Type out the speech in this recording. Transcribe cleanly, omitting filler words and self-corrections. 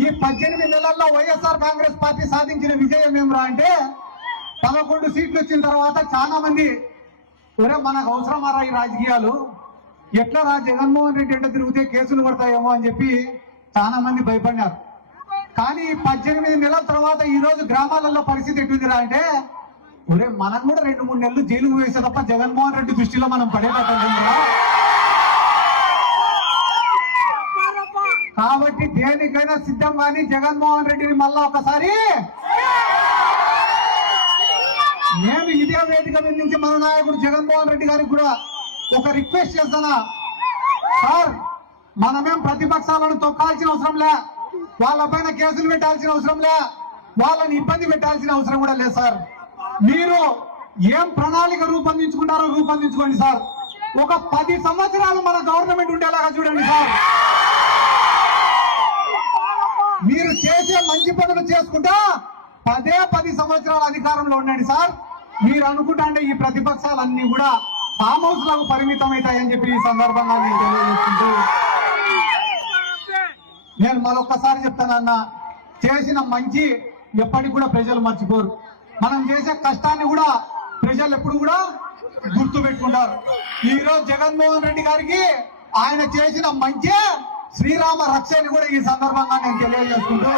ఈ 18 నెలల్లో వైఎస్ఆర్ కాంగ్రెస్ పార్టీ సాధించిన విజయం ఏమరా అంటే 11 సీట్లు వచ్చిన తర్వాత చాలా మంది ఒరే మనకు అవసరమారా ఈ రాజకీయాలు, ఎట్లా జగన్మోహన్ రెడ్డి అంటే తిరిగితే కేసులు పడతాయేమో అని చెప్పి చాలా మంది భయపడినారు. కానీ 18 నెలల తర్వాత ఈ రోజు గ్రామాలలో పరిస్థితి ఎట్టుందిరా అంటే ఒరే మనం కూడా 2-3 నెలలు జైలుకు వేసే తప్ప జగన్మోహన్ రెడ్డి దృష్టిలో మనం పడేటట్టుందా. కాబట్టి దేనికైనా సిద్ధం కానీ జగన్మోహన్ రెడ్డిని మళ్ళా ఒకసారి నేను ఇదే వేదిక మీద నుంచి మన నాయకుడు జగన్మోహన్ రెడ్డి గారికి కూడా ఒక రిక్వెస్ట్ చేస్తానా, సార్ మనమేం ప్రతిపక్షాలను తొక్కాల్సిన అవసరం లే, వాళ్ళపైన కేసులు పెట్టాల్సిన అవసరం లే, వాళ్ళని ఇబ్బంది పెట్టాల్సిన అవసరం కూడా లేదు సార్. మీరు ఏం ప్రణాళిక రూపొందించుకుంటారో రూపొందించుకోండి సార్. ఒక 10 సంవత్సరాలు మన గవర్నమెంట్ ఉండేలాగా చూడండి సార్. మీరు చేసే మంచి పనులు చేసుకుంటా 10 సంవత్సరాల అధికారంలో ఉండండి సార్. మీరు అనుకుంటా అంటే ఈ ప్రతిపక్షాలన్నీ కూడా ఫామ్ హౌస్ లకు పరిమితం అవుతాయని చెప్పి ఈ సందర్భంగా నేను తెలియజేసుకుంటూ నేను మరొకసారి చెప్తానన్నా, చేసిన మంచి ఎప్పటికి కూడా ప్రజలు మర్చిపోరు. మనం చేసే కష్టాన్ని కూడా ప్రజలు ఎప్పుడు కూడా గుర్తు పెట్టుకుంటారు. ఈ రోజు జగన్మోహన్ రెడ్డి గారికి ఆయన చేసిన మంచి శ్రీరామ రక్షని కూడా ఈ సందర్భంగా నేను తెలియజేసుకుంటూ